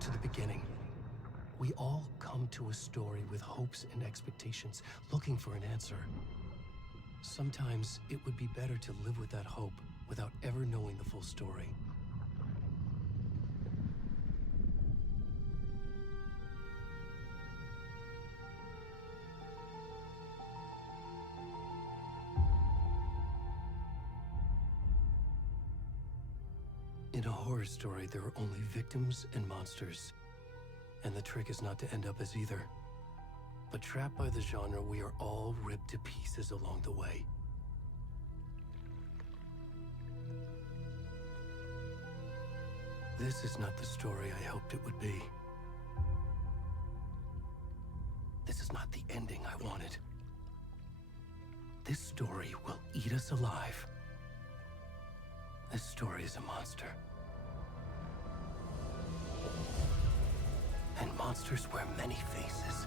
to the beginning. We all come to a story with hopes and expectations, looking for an answer. Sometimes it would be better to live with that hope without ever knowing the full story. In a horror story, there are only victims and monsters. And the trick is not to end up as either. But trapped by the genre, we are all ripped to pieces along the way. This is not the story I hoped it would be. This is not the ending I wanted. This story will eat us alive. This story is a monster. And monsters wear many faces.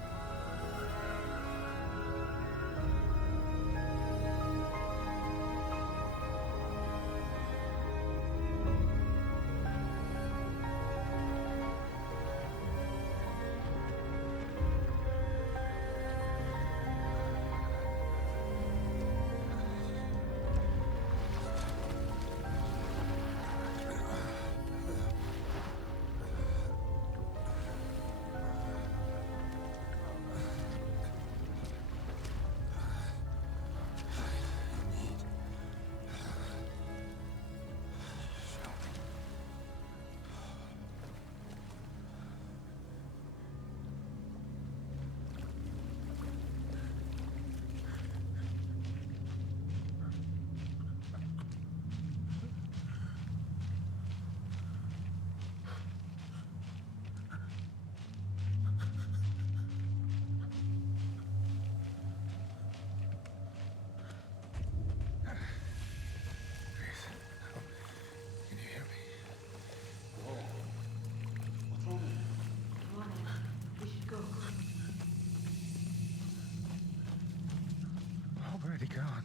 Already gone.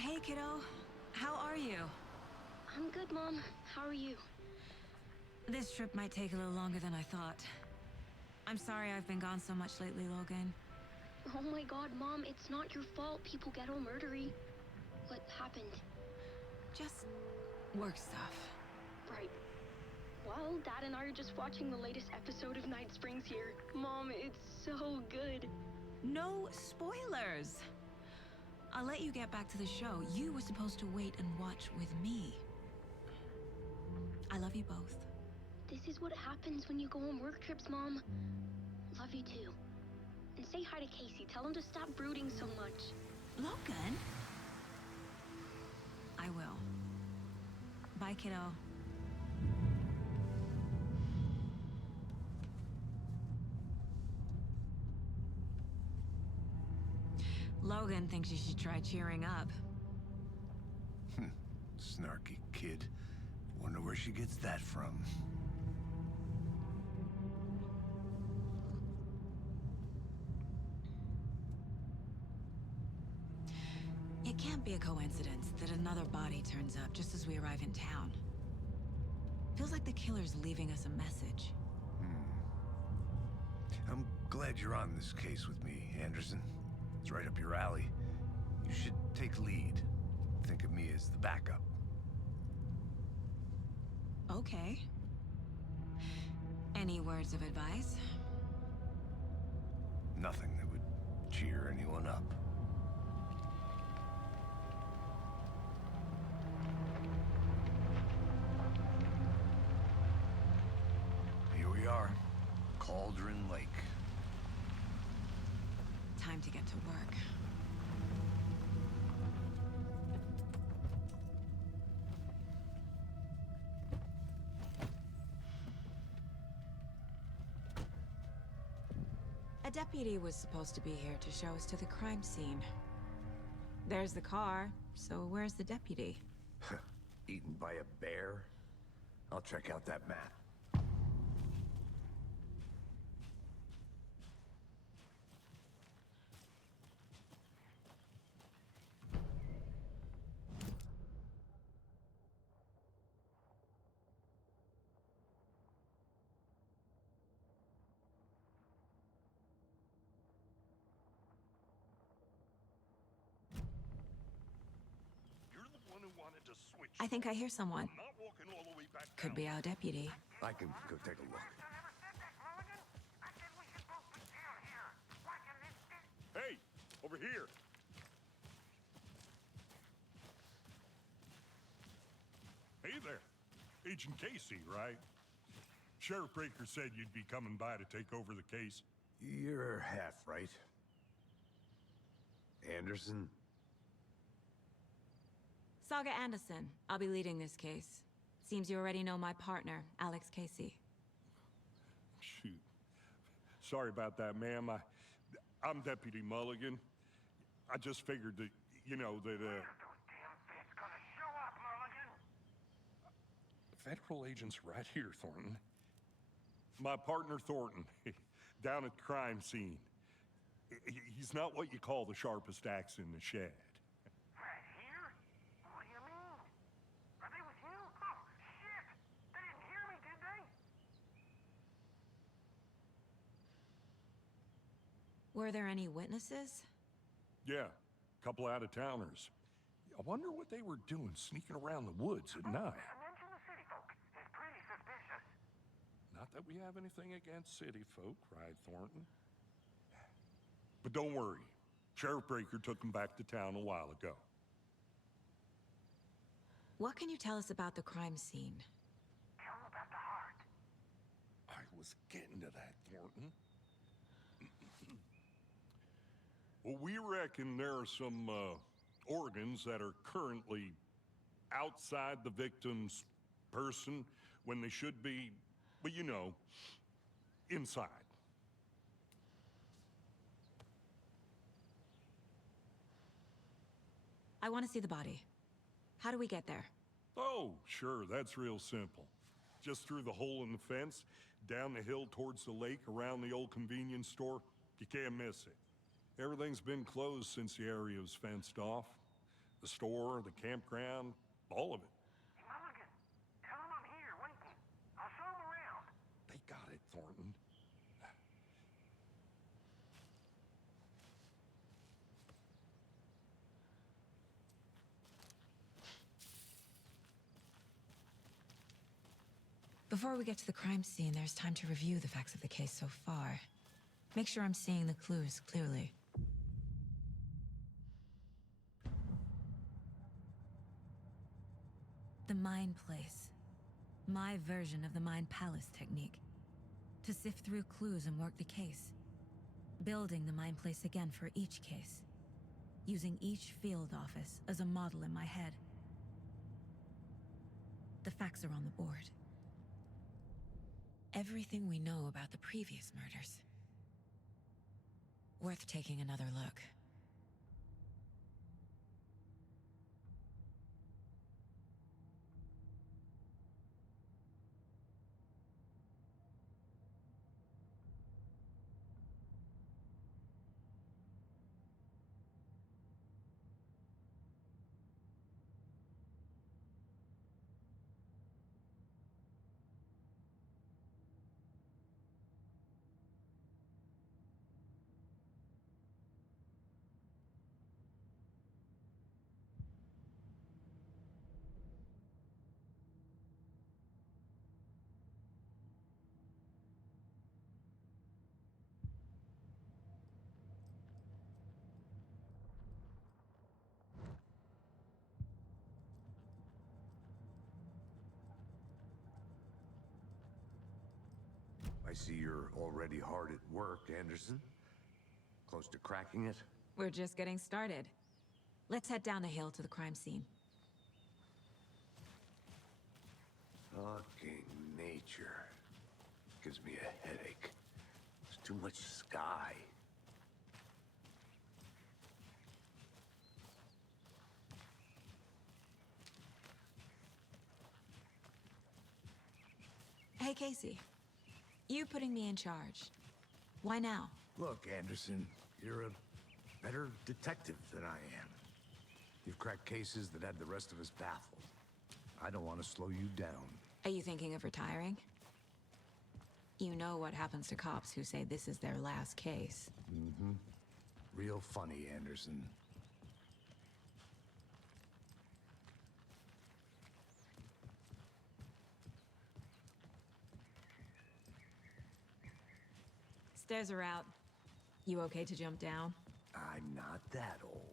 Hey, kiddo. How are you? I'm good, Mom. How are you? This trip might take a little longer than I thought. I'm sorry I've been gone so much lately, Logan. Oh my god, Mom, it's not your fault people get all murdery. What happened? Just work stuff. Right. Well, Dad and I are just watching the latest episode of Night Springs here. Mom, it's so good. No spoilers! I'll let you get back to the show. You were supposed to wait and watch with me. I love you both. This is what happens when you go on work trips, Mom. Love you too. And say hi to Casey. Tell him to stop brooding so much. Logan? I will. Bye, kiddo. Logan thinks you should try cheering up. Snarky kid. Wonder where she gets that from. It can't be a coincidence that another body turns up just as we arrive in town. Feels like the killer's leaving us a message. I'm glad you're on this case with me, Anderson. It's right up your alley. You should take lead. Think of me as the backup. Okay. Any words of advice? Nothing that would cheer anyone up. Here we are. Cauldron Lake. Time to get to work. A deputy was supposed to be here to show us to the crime scene. There's the car, so where's the deputy? Eaten by a bear? I'll check out that map. I think I hear someone. I'm not walking all the way back Could down. be our deputy. I can go take a look. Hey, over here. Hey there. Agent Casey, right? Sheriff Breaker said you'd be coming by to take over the case. You're half right. Anderson? Saga Anderson. I'll be leading this case. Seems you already know my partner, Alex Casey. Shoot. Sorry about that, ma'am. I'm Deputy Mulligan. I just figured that, you know, that, Federal agent's right here, Thornton. My partner, Thornton, down at the crime scene. He's not what you call the sharpest axe in the shed. Right here? What do you mean? Are they with you? Oh, shit! They didn't hear me, did they? Were there any witnesses? Yeah, a couple out-of-towners. I wonder what they were doing sneaking around the woods at night. Mention the city folk. It's pretty suspicious. Not that we have anything against city folk, right, Thornton? But don't worry. Sheriff Breaker took them back to town a while ago. What can you tell us about the crime scene? Tell them about the heart. I was getting to that, Thornton. Well, we reckon there are some organs that are currently outside the victim's person when they should be, well, you know, inside. I want to see the body. How do we get there? Oh, sure, that's real simple. Just through the hole in the fence, down the hill towards the lake, around the old convenience store. You can't miss it. Everything's been closed since the area was fenced off. The store, the campground, all of it. Mulligan, tell him I'm here waiting. I'll show him around. They got it, Thornton. Before we get to the crime scene, there's time to review the facts of the case so far. Make sure I'm seeing the clues clearly. The Mind Place. My version of the Mind Palace technique. To sift through clues and work the case. Building the Mind Place again for each case. Using each field office as a model in my head. The facts are on the board. Everything we know about the previous murders. Worth taking another look. I see you're already hard at work, Anderson. Close to cracking it? We're just getting started. Let's head down the hill to the crime scene. Fucking nature. Gives me a headache. There's too much sky. Hey, Casey. You putting me in charge. Why now? Look, Anderson, you're a better detective than I am. You've cracked cases that had the rest of us baffled. I don't want to slow you down. Are you thinking of retiring? You know what happens to cops who say this is their last case. Mm-hmm. Real funny, Anderson. Stairs are out. You okay to jump down? I'm not that old.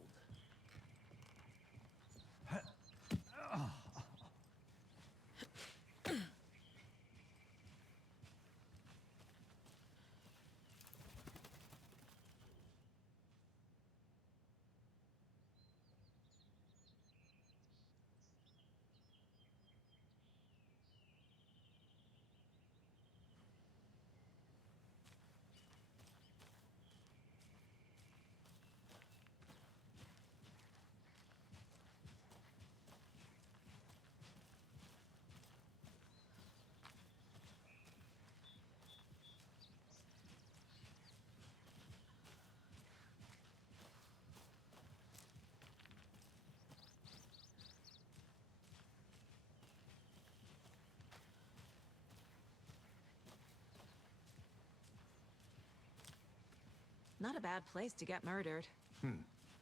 Not a bad place to get murdered.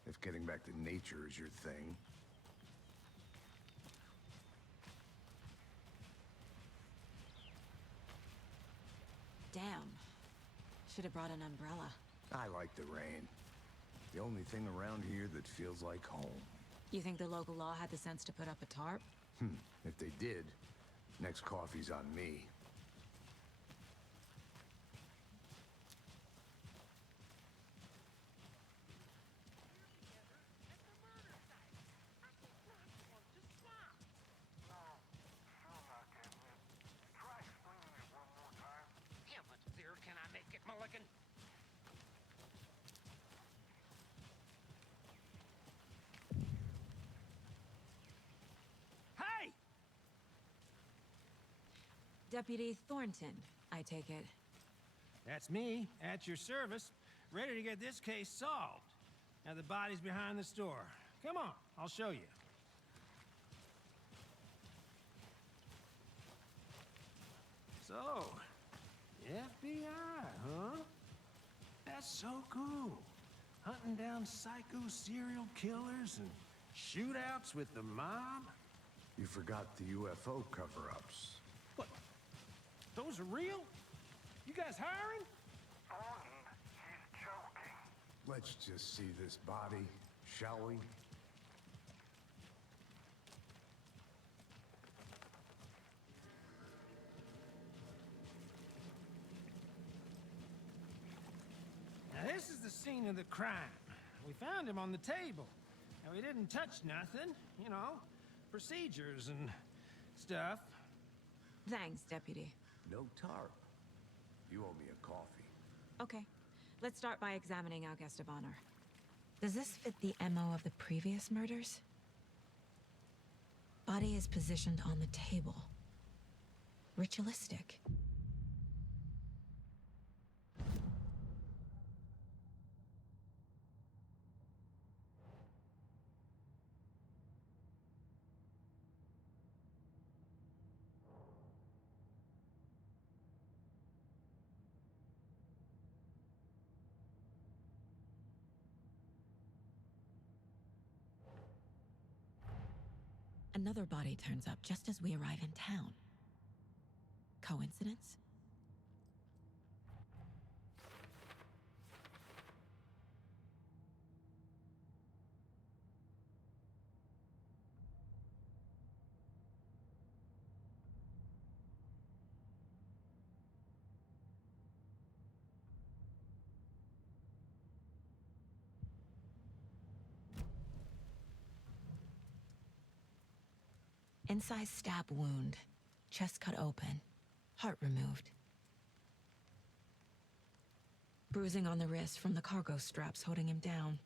If getting back to nature is your thing. Damn. Should have brought an umbrella. I like the rain. The only thing around here that feels like home. You think the local law had the sense to put up a tarp? If they did, next coffee's on me. Can I make it, Mulligan? Hey! Deputy Thornton, I take it. That's me, at your service, ready to get this case solved. Now the body's behind the store. Come on, I'll show you. So, FBI, huh? That's so cool. Hunting down psycho serial killers and shootouts with the mob? You forgot the UFO cover-ups. What? Those are real? You guys hiring? Thornton, he's joking. Let's just see this body, shall we? Now this is the scene of the crime. We found him on the table. And we didn't touch nothing, you know, procedures and stuff. Thanks, Deputy. No tarp. You owe me a coffee. Okay, let's start by examining our guest of honor. Does this fit the MO of the previous murders? Body is positioned on the table. Ritualistic. Another body turns up just as we arrive in town. Coincidence? Incised stab wound, chest cut open, heart removed. Bruising on the wrist from the cargo straps holding him down.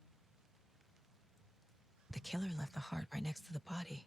The killer left the heart right next to the body.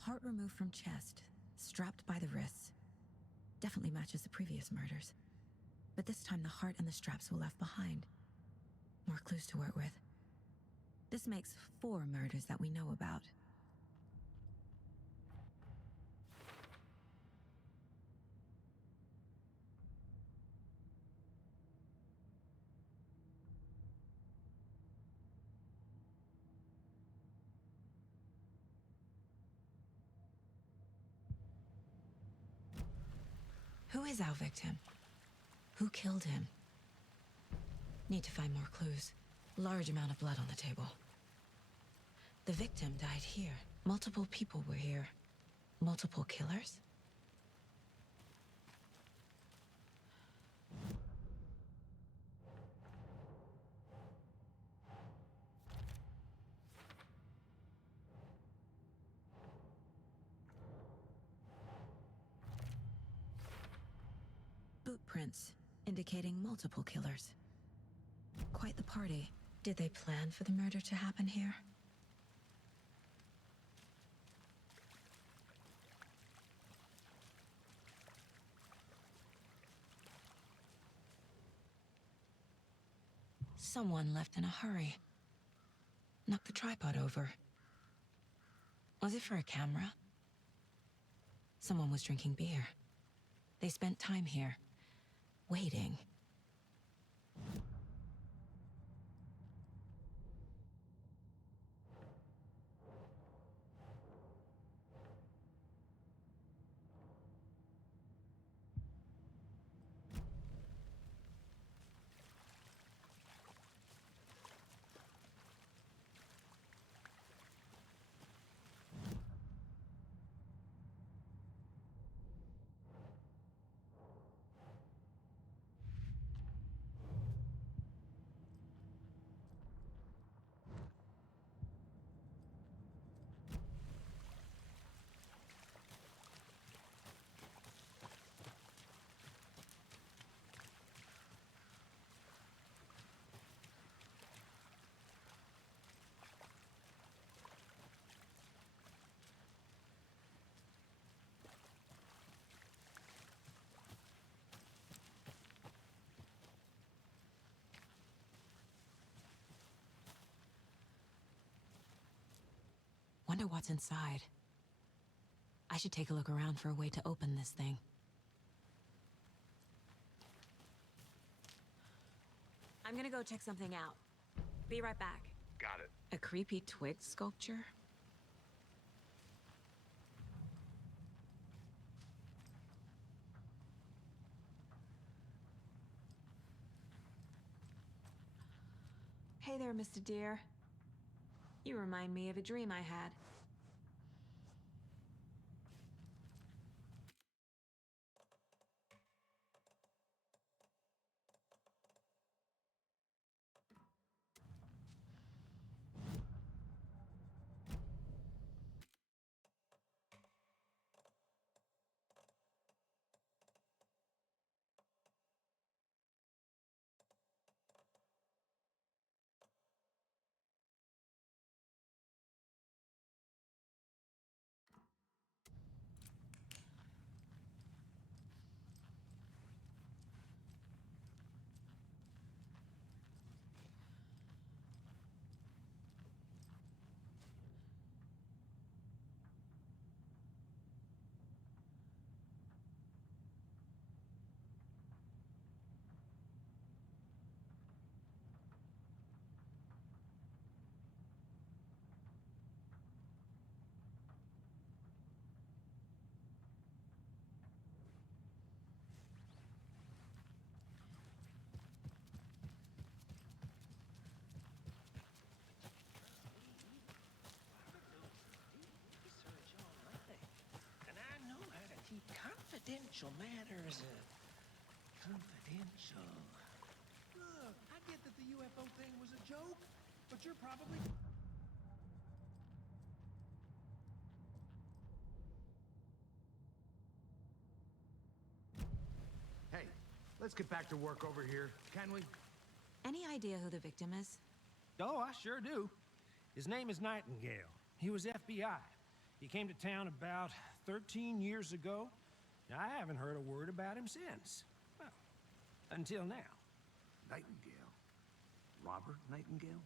Heart removed from chest, strapped by the wrists. Definitely matches the previous murders. But this time the heart and the straps were left behind. More clues to work with. This makes 4 murders that we know about. Who is our victim? Who killed him? Need to find more clues. Large amount of blood on the table. The victim died here. Multiple people were here. Multiple killers? Boot prints, indicating multiple killers. Quite the party. Did they plan for the murder to happen here? Someone left in a hurry. Knocked the tripod over. Was it for a camera? Someone was drinking beer. They spent time here, waiting. wonder what's inside. I should take a look around for a way to open this thing. I'm gonna go check something out. Be right back. Got it. A creepy twig sculpture? Hey there, Mr. Deer. You remind me of a dream I had. Confidential matters. Confidential. Look, I get that the UFO thing was a joke, but you're probably... Hey, let's get back to work over here, can we? Any idea who the victim is? Oh, I sure do. His name is Nightingale. He was FBI. He came to town about 13 years ago. I haven't heard a word about him since. Well, until now. Nightingale? Robert Nightingale?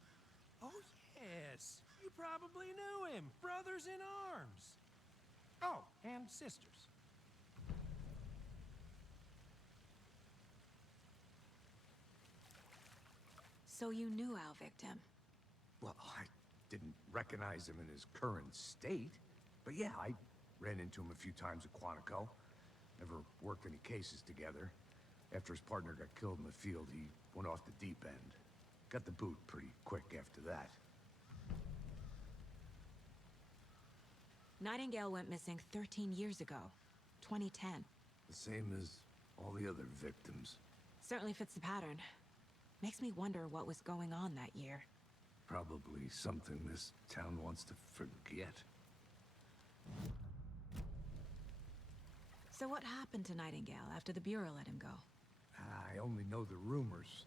Oh, yes. You probably knew him. Brothers in arms. Oh, and sisters. So you knew our victim. Well, I didn't recognize him in his current state. But yeah, I ran into him a few times at Quantico. Never worked any cases together. After his partner got killed in the field, he went off the deep end. Got the boot pretty quick after that. Nightingale went missing 13 years ago, 2010. The same as all the other victims. Certainly fits the pattern. Makes me wonder what was going on that year. Probably something this town wants to forget. So what happened to Nightingale after the Bureau let him go? I only know the rumors.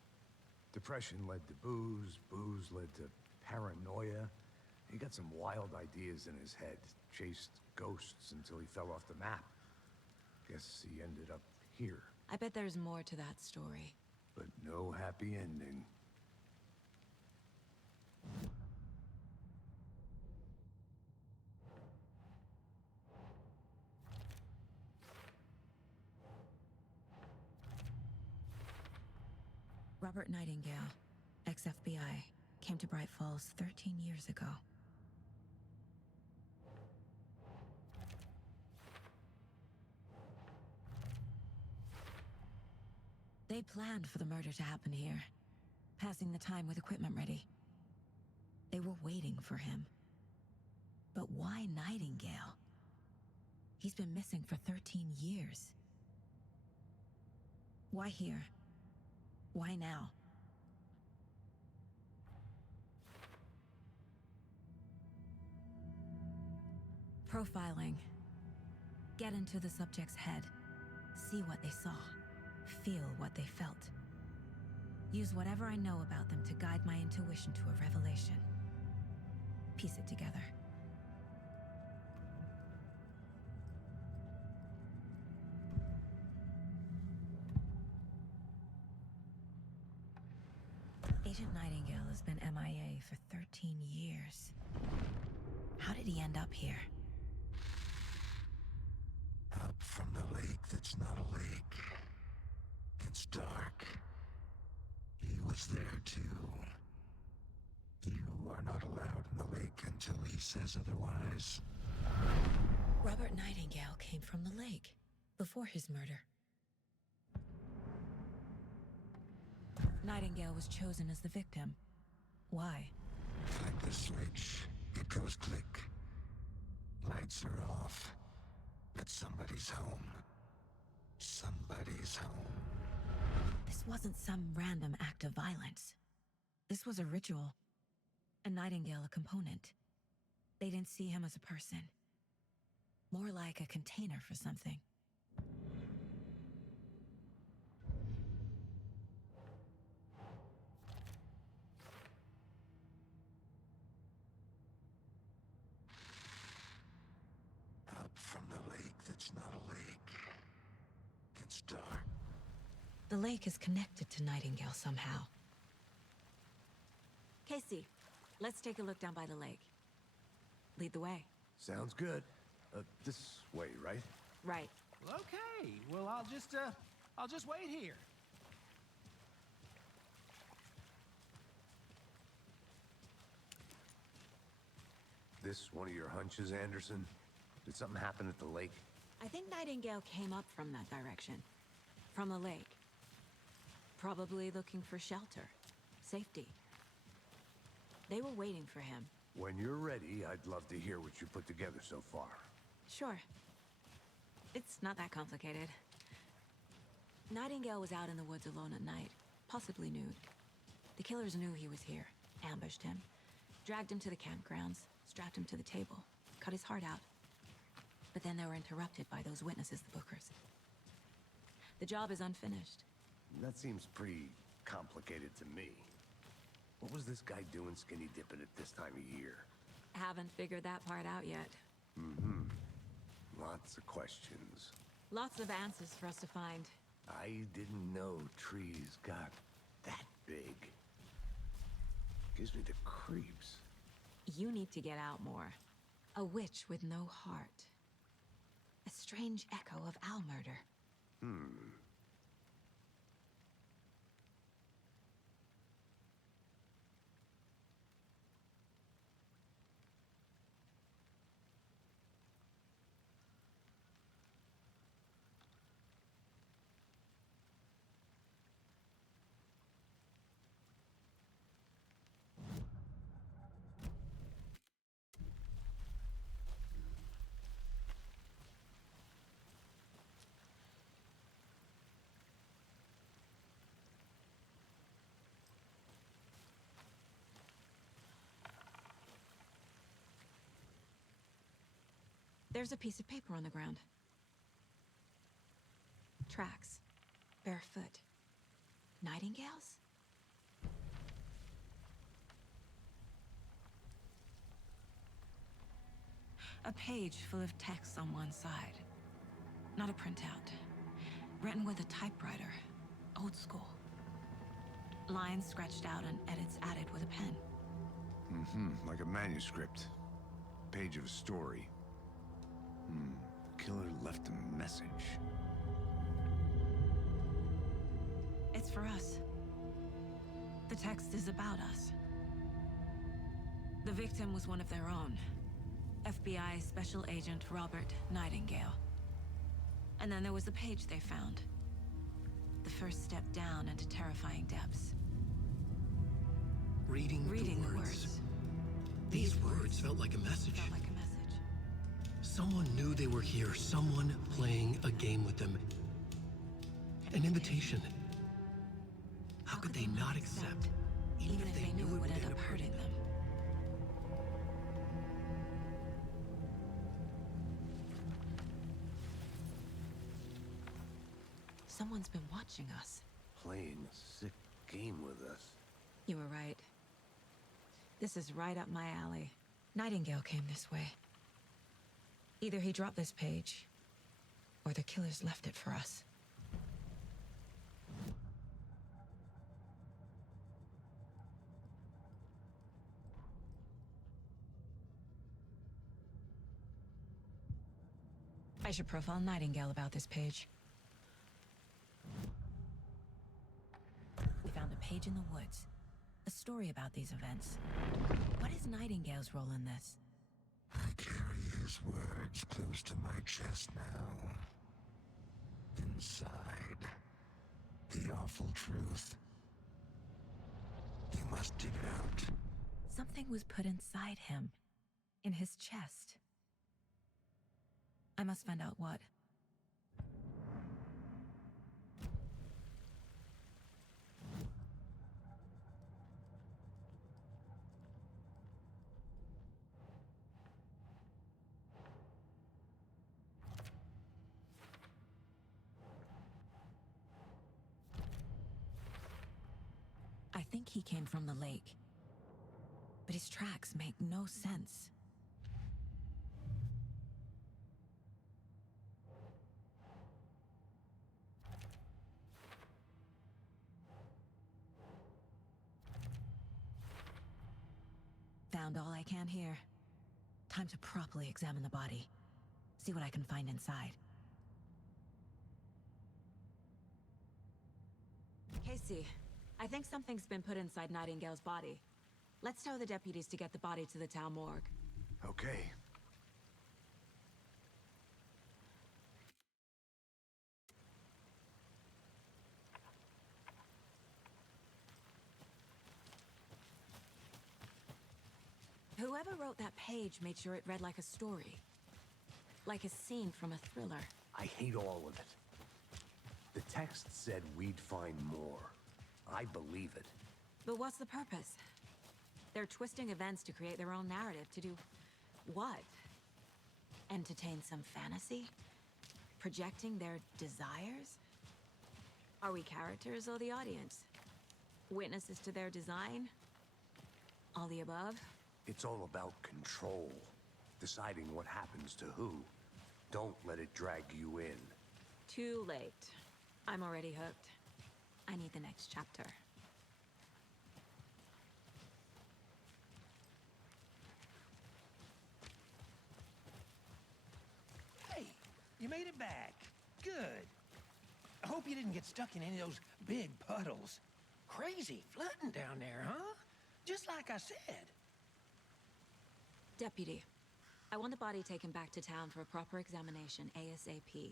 Depression led to booze, booze led to paranoia. He got some wild ideas in his head, chased ghosts until he fell off the map. Guess he ended up here, I bet there's more to that story. but no happy ending. Robert Nightingale, ex-FBI, came to Bright Falls 13 years ago. They planned for the murder to happen here, passing the time with equipment ready. They were waiting for him. But why Nightingale? He's been missing for 13 years. Why here? Why now? Profiling. Get into the subject's head. See what they saw. Feel what they felt. Use whatever I know about them to guide my intuition to a revelation. Piece it together. Agent Nightingale has been MIA for 13 years. How did he end up here? Up from the lake that's not a lake. It's dark. He was there too. You are not allowed in the lake until he says otherwise. Robert Nightingale came from the lake before his murder. Nightingale was chosen as the victim. Why? Like the switch, it goes click. Lights are off. But somebody's home. Somebody's home. This wasn't some random act of violence. This was a ritual. And Nightingale a component. They didn't see him as a person. More like a container for something. Up from the lake that's not a lake. It's dark. The lake is connected to Nightingale somehow. Casey, let's take a look down by the lake. Lead the way. Sounds good. This way, right? Right. Well, okay. Well, I'll just wait here. This one of your hunches, Anderson? Did something happen at the lake? I think Nightingale came up from that direction. From the lake. Probably looking for shelter. Safety. They were waiting for him. When you're ready, I'd love to hear what you put together so far. Sure. It's not that complicated. Nightingale was out in the woods alone at night, possibly nude. The killers knew he was here, ambushed him, dragged him to the campgrounds, strapped him to the table, cut his heart out. But then they were interrupted by those witnesses, the Bookers. The job is unfinished. That seems pretty complicated to me. What was this guy doing skinny dipping at this time of year? Haven't figured that part out yet. Lots of questions. Lots of answers for us to find. I didn't know trees got that big. Gives me the creeps. You need to get out more. A witch with no heart. A strange echo of owl murder. There's a piece of paper on the ground. Tracks. Barefoot. Nightingales? A page full of text on one side. Not a printout. Written with a typewriter. Old school. Lines scratched out and edits added with a pen. Like a manuscript. Page of a story. Killer left a message. It's for us. The text is about us. The victim was one of their own. FBI Special Agent Robert Nightingale. And then there was the page they found. The first step down into terrifying depths. Reading The the words. These words felt like a message. Felt like a message. Someone knew they were here. Someone playing a game with them. An invitation. How could they not accept? Even if they knew it would end up hurting them. Someone's been watching us. Playing a sick game with us. You were right. This is right up my alley. Nightingale came this way. Either he dropped this page, or the killers left it for us. I should profile Nightingale about this page. We found a page in the woods. A story about these events. What is Nightingale's role in this? I carry his words close to my chest now. Inside, the awful truth. You must dig it out. Something was put inside him. In his chest. I must find out what. I think he came from the lake. But his tracks make no sense. Found all I can here. Time to properly examine the body. See what I can find inside. Casey, I think something's been put inside Nightingale's body. Let's tell the deputies to get the body to the town morgue. Okay. Whoever wrote that page made sure it read like a story. Like a scene from a thriller. I hate all of it. The text said we'd find more. I believe it. But what's the purpose? They're twisting events to create their own narrative. To do what? Entertain some fantasy? Projecting their desires? Are we characters or the audience? Witnesses to their design? All the above? It's all about control. Deciding what happens to who. Don't let it drag you in. Too late. I'm already hooked. I need the next chapter. Hey, you made it back. Good. I hope you didn't get stuck in any of those big puddles. Crazy flooding down there, huh? Just like I said. Deputy, I want the body taken back to town for a proper examination ASAP.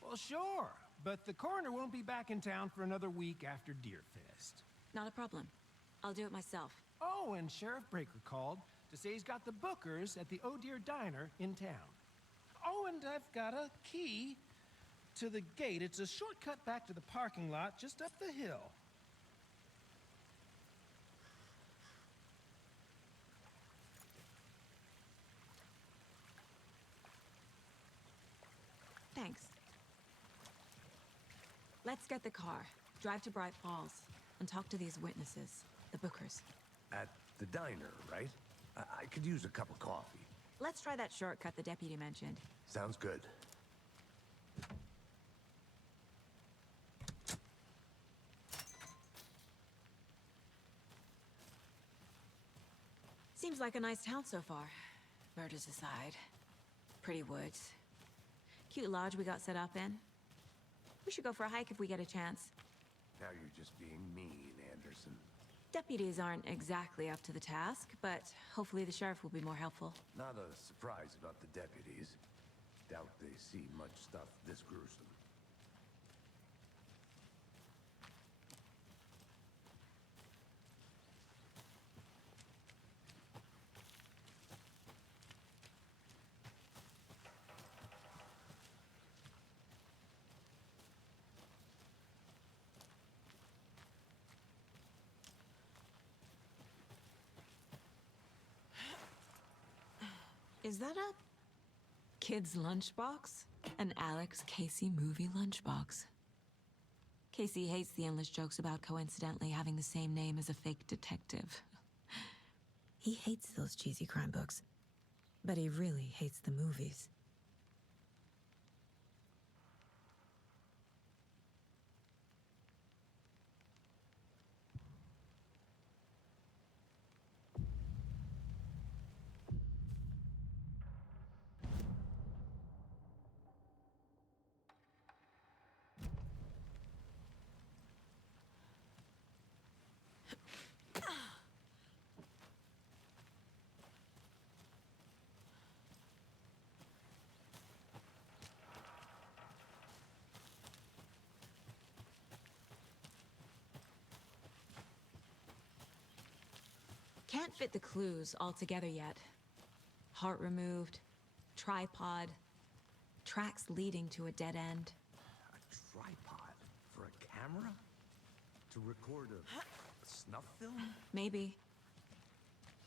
Well, sure, but the coroner won't be back in town for another week after Deerfest. Not a problem. I'll do it myself. Oh, and Sheriff Breaker called to say he's got the Bookers at the Oh Deer Diner in town. Oh, and I've got a key to the gate. It's a shortcut back to the parking lot just up the hill. Thanks. Let's get the car, drive to Bright Falls, and talk to these witnesses, the Bookers. At the diner, right? I could use a cup of coffee. Let's try that shortcut the deputy mentioned. Sounds good. Seems like a nice town so far. Murders aside. Pretty woods. Cute lodge we got set up in. We should go for a hike if we get a chance. Now you're just being mean, Anderson. Deputies aren't exactly up to the task, but hopefully the sheriff will be more helpful. Not a surprise about the deputies. Doubt they see much stuff this gruesome. Is that a kid's lunchbox? An Alex Casey movie lunchbox. Casey hates the endless jokes about coincidentally having the same name as a fake detective. He hates those cheesy crime books, but he really hates the movies. Can't fit the clues all together yet. Heart removed, tripod, tracks leading to a dead end. A tripod? For a camera? To record a snuff film? Maybe.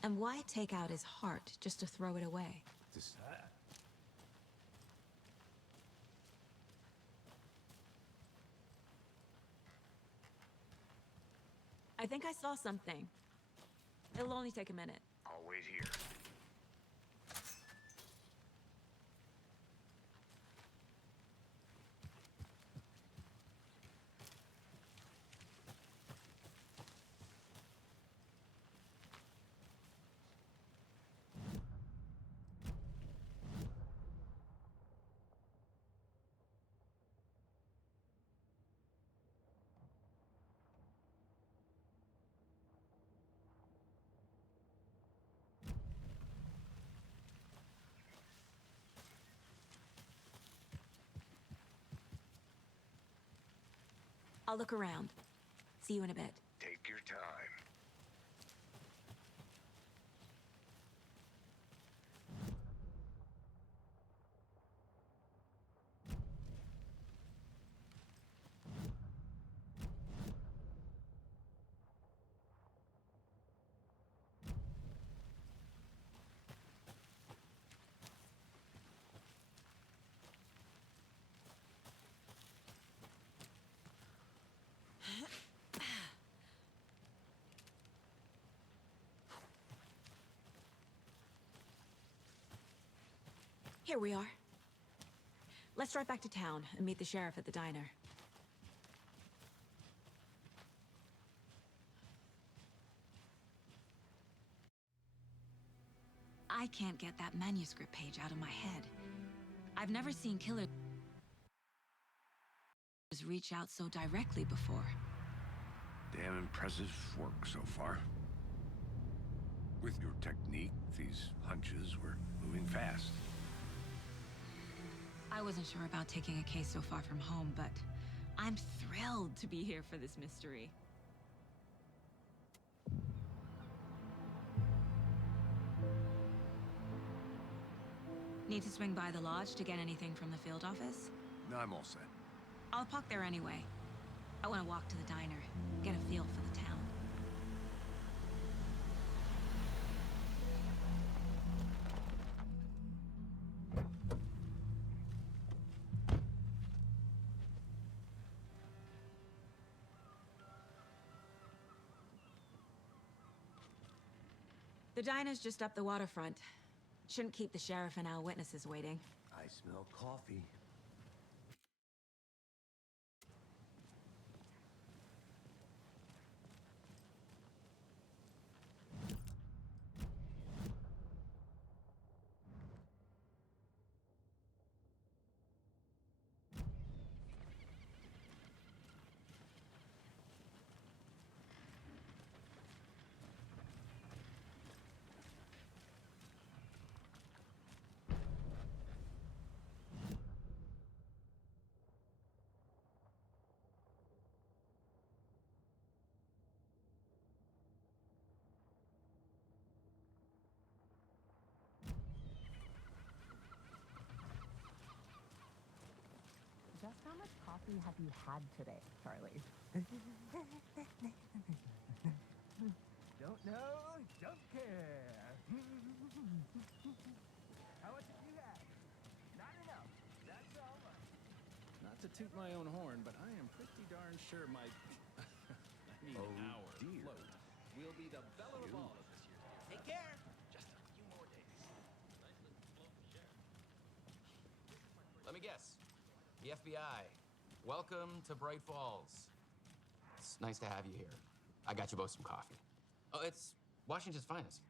And why take out his heart just to throw it away? This... I think I saw something. It'll only take a minute. I'll wait here. I'll look around. See you in a bit. Take your time. Here we are. Let's drive back to town and meet the sheriff at the diner. I can't get that manuscript page out of my head. I've never seen killers reach out so directly before. Damn impressive work so far. With your technique, these hunches were moving fast. I wasn't sure about taking a case so far from home, but I'm thrilled to be here for this mystery. Need to swing by the lodge to get anything from the field office? No, I'm all set. I'll park there anyway. I want to walk to the diner, get a feel for the town. The diner's just up the waterfront. Shouldn't keep the sheriff and our witnesses waiting. I smell coffee. Just how much coffee have you had today, Charlie? Don't know, don't care. How much have you had? Not enough. That's all right. Not to toot my own horn, but I am pretty darn sure my... our dear. float will be the belle of all of this year's. Take care! Just a few more days. Let me guess. The FBI. Welcome to Bright Falls. It's nice to have you here. I got you both some coffee. Oh, it's Washington's finest.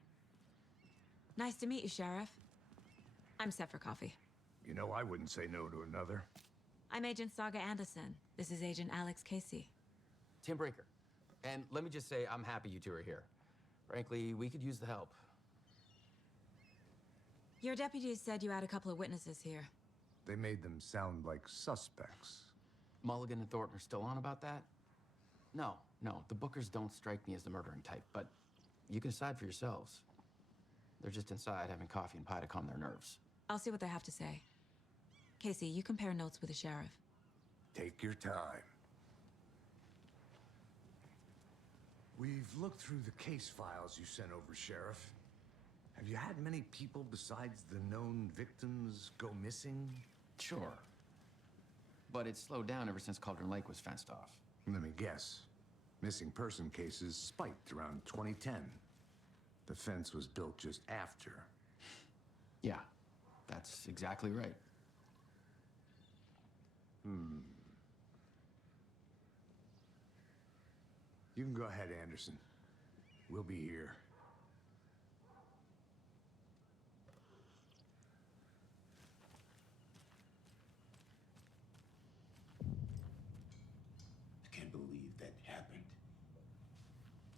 Nice to meet you, Sheriff. I'm set for coffee. You know, I wouldn't say no to another. I'm Agent Saga Anderson. This is Agent Alex Casey. Tim Breaker. And let me just say, I'm happy you two are here. Frankly, we could use the help. Your deputies said you had a couple of witnesses here. They made them sound like suspects. Mulligan and Thornton are still on about that? No, the Bookers don't strike me as the murdering type, but You can decide for yourselves. They're just inside having coffee and pie to calm their nerves. I'll see what they have to say. Casey, you compare notes with the sheriff. Take your time. We've looked through the case files you sent over, Sheriff. Have you had many people besides the known victims go missing? Sure. But it's slowed down ever since Cauldron Lake was fenced off. Let me guess. Missing person cases spiked around 2010. The fence was built just after. Yeah, that's exactly right. You can go ahead, Anderson. We'll be here. I can't believe that happened. I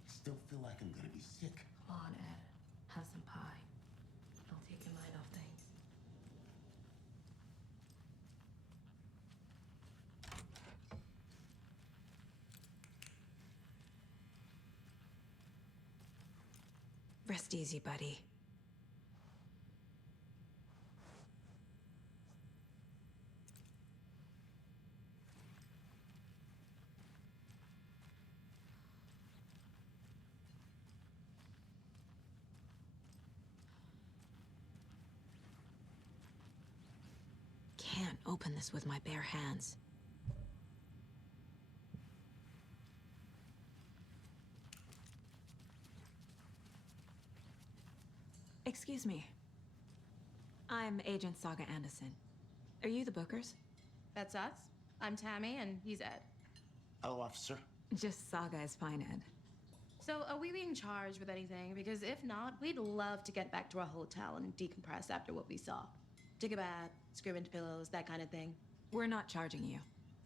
still feel like I'm gonna be sick. Come on, Ed. Have some pie. It'll take your mind off things. Rest easy, buddy. Can't open this with my bare hands. Excuse me. I'm Agent Saga Anderson. Are you the Bookers? That's us. I'm Tammy, and he's Ed. Hello, officer. Just Saga is fine, Ed. So, are we being charged with anything? Because if not, we'd love to get back to our hotel and decompress after what we saw. Take a bath, scream into pillows, that kind of thing. We're not charging you.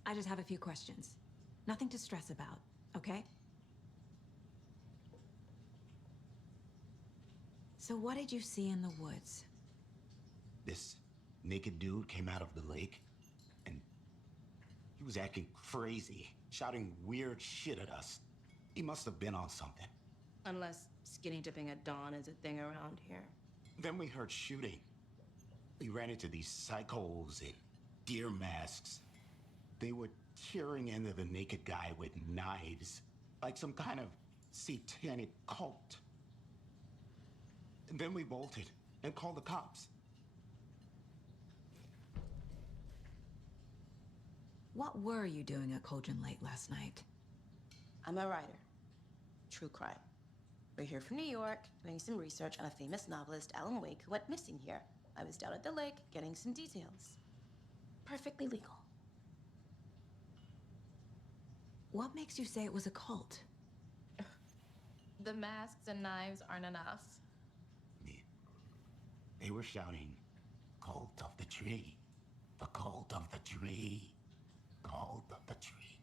I just have a few questions. Nothing to stress about, okay? So what did you see in the woods? This naked dude came out of the lake, and he was acting crazy, shouting weird shit at us. He must have been on something. Unless skinny dipping at dawn is a thing around here. Then we heard shooting. We ran into these psychos in deer masks. They were tearing into the naked guy with knives, like some kind of satanic cult. And then we bolted and called the cops. What were you doing at Cauldron Lake last night? I'm a writer. True crime. We're here from New York, doing some research on a famous novelist, Alan Wake, who went missing here. I was down at the lake, getting some details. Perfectly legal. What makes you say it was a cult? The masks and knives aren't enough. They were shouting, "Cult of the tree, the cult of the tree, cult of the tree."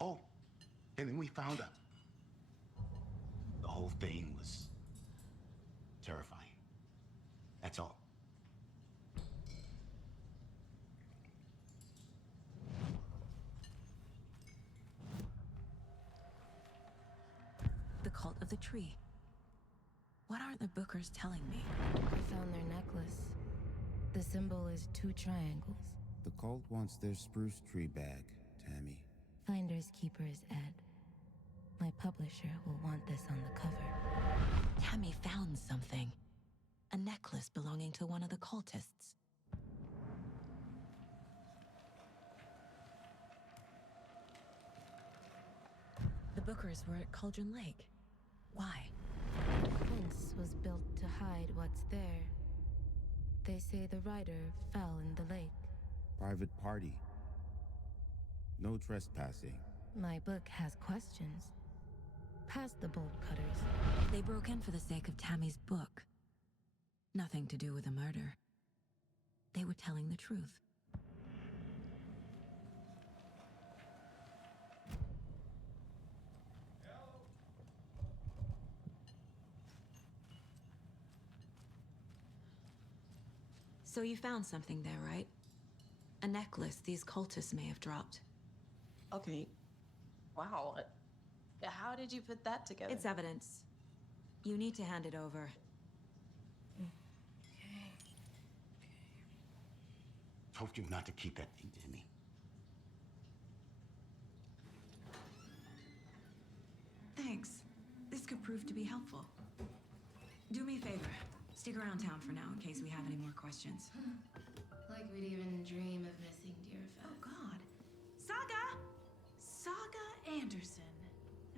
Oh, and then we found out. The whole thing was terrifying. That's all. The cult of the tree. What are the Bookers telling me? I found their necklace. The symbol is 2 triangles. The cult wants their spruce tree back, Tammy. Finders keepers, Ed. My publisher will want this on the cover. Tammy found something. A necklace belonging to one of the cultists. The Bookers were at Cauldron Lake. Why? The fence was built to hide what's there. They say the rider fell in the lake. Private party. No trespassing. My book has questions. Past the bolt cutters. They broke in for the sake of Tammy's book. Nothing to do with the murder. They were telling the truth. So you found something there, right? A necklace these cultists may have dropped. Okay. Wow. How did you put that together? It's evidence. You need to hand it over. Told you not to keep that thing to me. Thanks. This could prove to be helpful. Do me a favor. Stick around town for now in case we have any more questions. Like we'd even dream of missing Deerfest. Oh, God. Saga! Saga Anderson.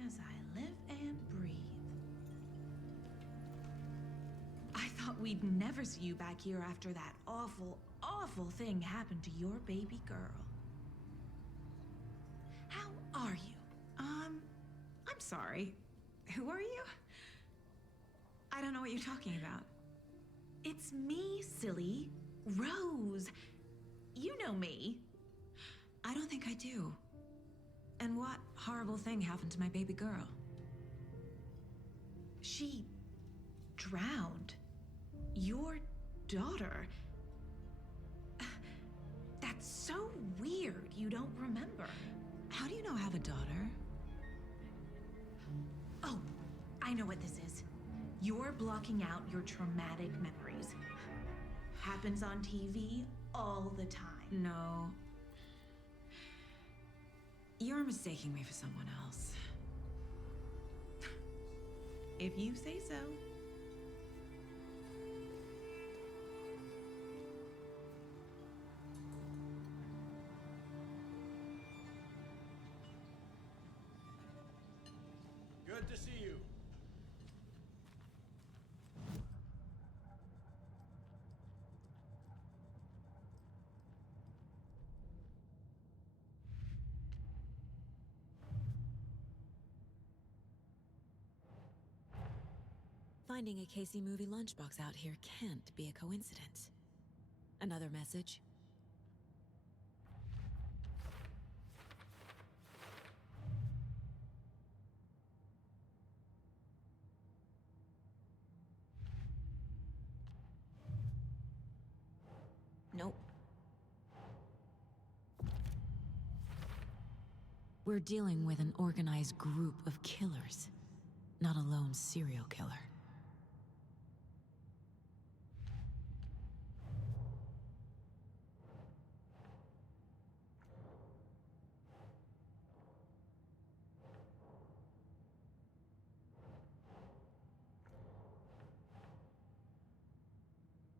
As I live and breathe. I thought we'd never see you back here after that awful, awful thing happened to your baby girl. How are you? I'm sorry. Who are you? I don't know what you're talking about. It's me, silly. Rose. You know me. I don't think I do. And what horrible thing happened to my baby girl? She drowned. Your daughter. That's so weird you don't remember. How do you know I have a daughter? Oh, I know what this is. You're blocking out your traumatic memories. Happens on TV all the time. No. You're mistaking me for someone else. If you say so. Good to see you. Finding a Casey movie lunchbox out here can't be a coincidence. Another message? Nope. We're dealing with an organized group of killers, not a lone serial killer.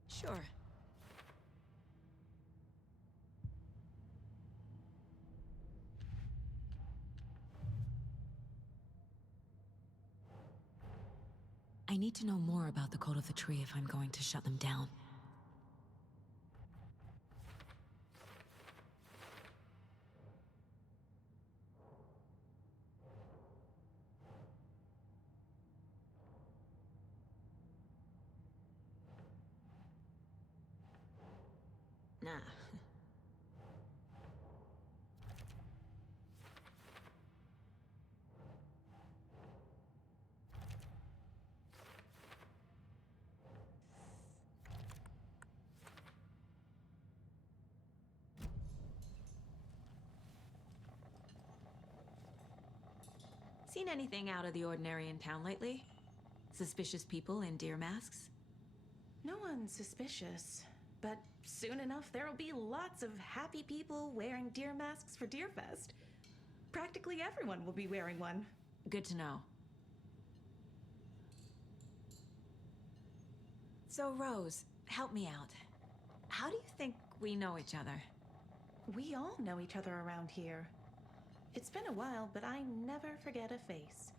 Sure. I need to know more about the Cult of the Tree if I'm going to shut them down. Nah. Seen anything out of the ordinary in town lately? Suspicious people in deer masks? No one's suspicious. But soon enough, there'll be lots of happy people wearing deer masks for Deerfest. Practically everyone will be wearing one. Good to know. So, Rose, help me out. How do you think we know each other? We all know each other around here. It's been a while, but I never forget a face.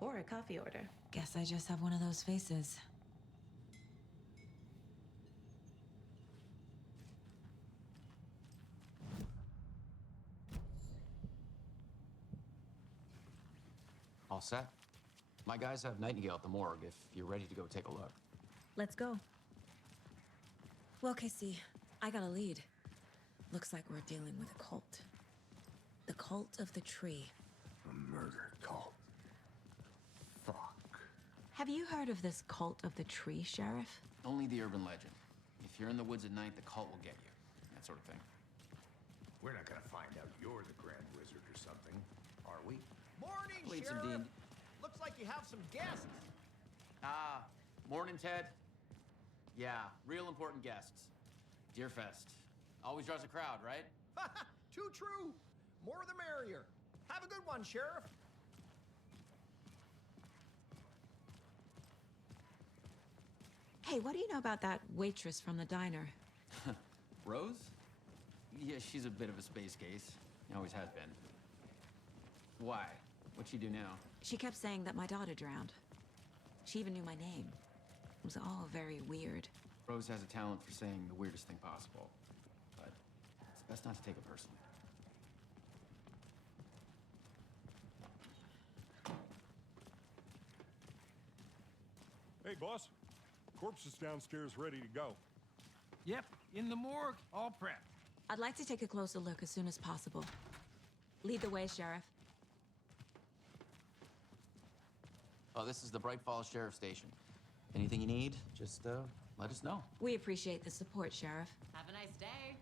Or a coffee order. Guess I just have one of those faces. All set? My guys have Nightingale at the morgue if you're ready to go take a look. Let's go. Well, Casey, I got a lead. Looks like we're dealing with a cult. The Cult of the Tree. A murder cult. Fuck. Have you heard of this Cult of the Tree, Sheriff? Only the urban legend. If you're in the woods at night, the cult will get you. That sort of thing. We're not gonna find out you're the Grand Wizard or something, are we? Morning, Bleeds Sheriff. indeed. Looks like you have some guests. Ah, morning, Ted. Yeah, real important guests. Deerfest. Always draws a crowd, right? Too true. More the merrier. Have a good one, Sheriff. Hey, what do you know about that waitress from the diner? Rose? Yeah, she's a bit of a space case. Always has been. Why? What'd she do now? She kept saying that my daughter drowned. She even knew my name. It was all very weird. Rose has a talent for saying the weirdest thing possible. But it's best not to take it personally. Hey, boss. Corpse is downstairs ready to go. Yep, in the morgue, all prepped. I'd like to take a closer look as soon as possible. Lead the way, Sheriff. Oh, this is the Bright Falls Sheriff Station. Anything you need, just let us know. We appreciate the support, Sheriff. Have a nice day.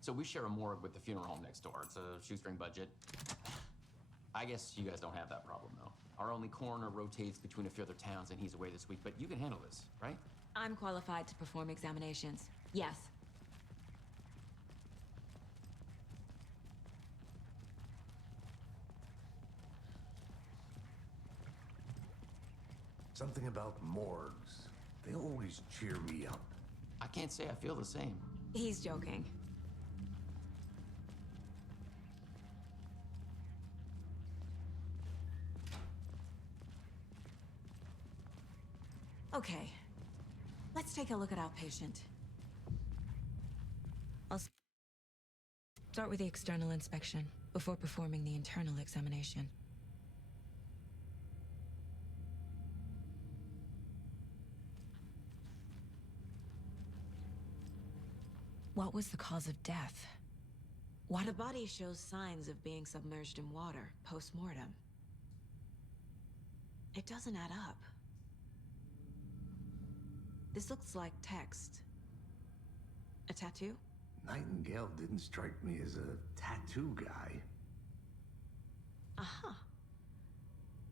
So we share a morgue with the funeral home next door. It's a shoestring budget. I guess you guys don't have that problem, though. Our only coroner rotates between a few other towns, and he's away this week, but you can handle this, right? I'm qualified to perform examinations. Yes. Something about morgues. They always cheer me up. I can't say I feel the same. He's joking. Okay, let's take a look at our patient. I'll start with the external inspection before performing the internal examination. What was the cause of death? Why the body shows signs of being submerged in water post-mortem? It doesn't add up. This looks like text. A tattoo? Nightingale didn't strike me as a tattoo guy. Aha.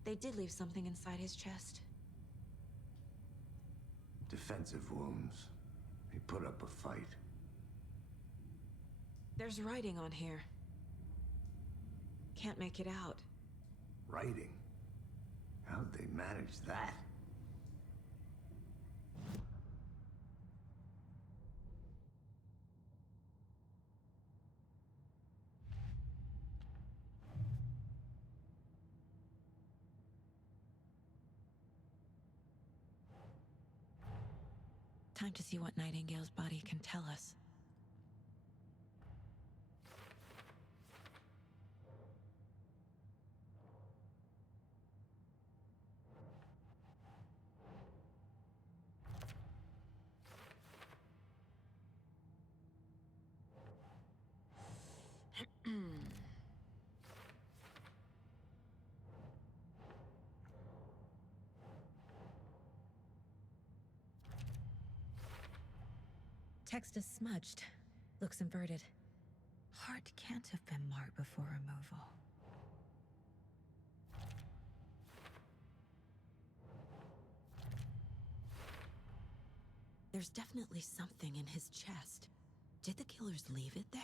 They did leave something inside his chest. Defensive wounds. He put up a fight. There's writing on here. Can't make it out. Writing? How'd they manage that? Time to see what Nightingale's body can tell us. Text is smudged. Looks inverted. Heart can't have been marked before removal. There's definitely something in his chest. Did the killers leave it there?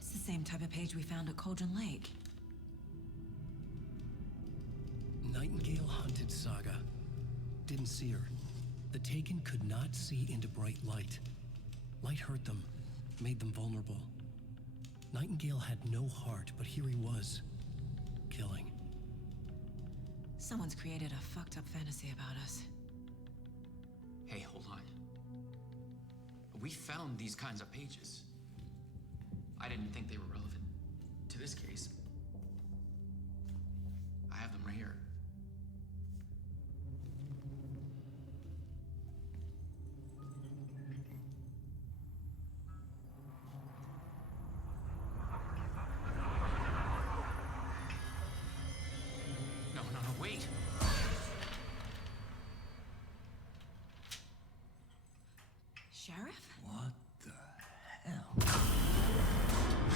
It's the same type of page we found at Cauldron Lake. Nightingale hunted Saga. Didn't see her. The Taken could not see into bright light. Light hurt them, made them vulnerable. Nightingale had no heart, but here he was, killing. Someone's created a fucked up fantasy about us. We found these kinds of pages. I didn't think they were relevant to this case. I have them right here. No, wait! Sheriff? What the hell?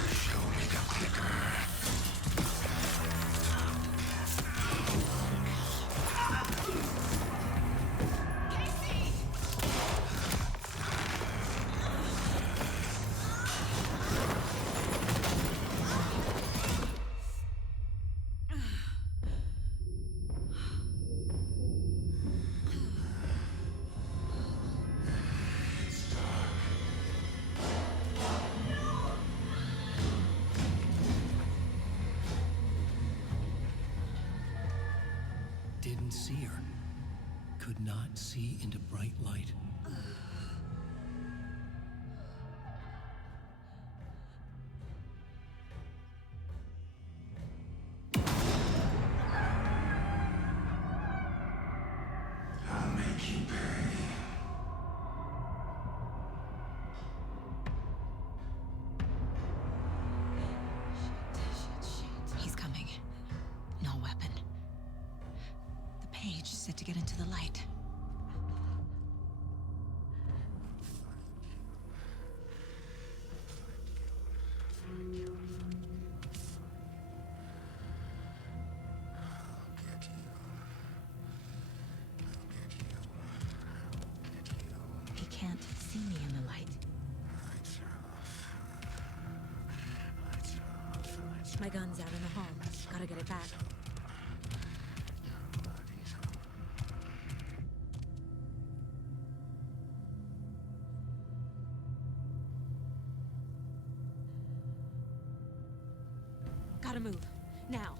Show me the clicker. Didn't see her. Could not see into bright light. I'll make you pay. He's coming. No weapon. The page said to get into the light. He can't see me in the light. My gun's out in the hall. Gotta get it back. Gotta move. Now.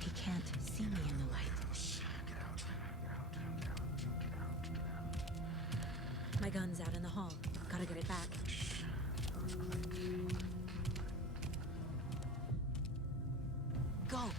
He can't see me in the light. My gun's out in the hall. Gotta get it back. Go!